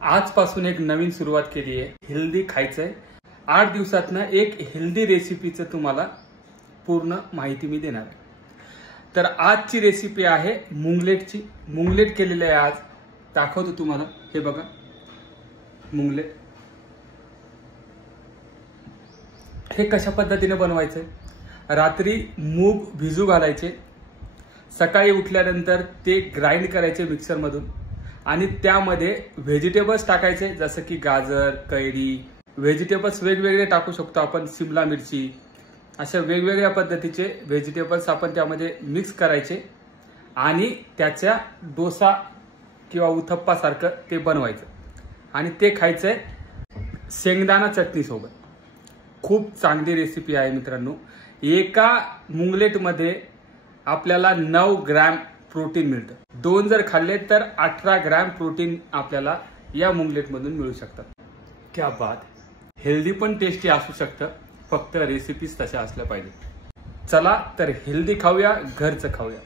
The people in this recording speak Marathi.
आजपासून एक नवीन सुरुवात केली आहे। हेल्दी खायचंय। 8 दिवसातनं एक हेल्दी रेसिपीचं तुम्हाला पूर्ण माहिती मी देणार आहे। तर आजची रेसिपी आहे मुंगलेटची। मुंगलेट केलेले आहे आज, दाखवतो तुम्हाला। हे बघा मुंगलेट, हे कशा पद्धतीने बनवायचे। रात्री मूग भिजू घालायचे, सकाळी उठल्यानंतर ते ग्राइंड करायचे मिक्सर मधून आणि त्यामध्ये व्हेजिटेबल्स टाकायचे, जसं की गाजर, कैरी। व्हेजिटेबल्स वेगवेगळे टाकू शकतो आपण, शिमला मिरची, अशा वेगवेगळ्या पद्धतीचे व्हेजिटेबल्स आपण त्यामध्ये मिक्स करायचे आणि त्याच्या डोसा किंवा उत्तप्पा सारखं ते बनवायचं आणि ते खायचंय शेंगदाणा चटणी सोबत। खूप चांगली रेसिपी आहे मित्रांनो। एका मुंगलेटमध्ये आपल्याला 9 ग्रॅम प्रोटीन मिळतं। 2 जर खाल्ले तर 18 ग्रॅम प्रोटीन आपल्याला या मुंगलेट मधून मिळू शकतात। क्या बात। हेल्दी पण टेस्टी असू शकतं, फक्त रेसिपीज तशा असल्या पाहिजे। चला तर हेल्दी खाऊया, घरचं खाऊया।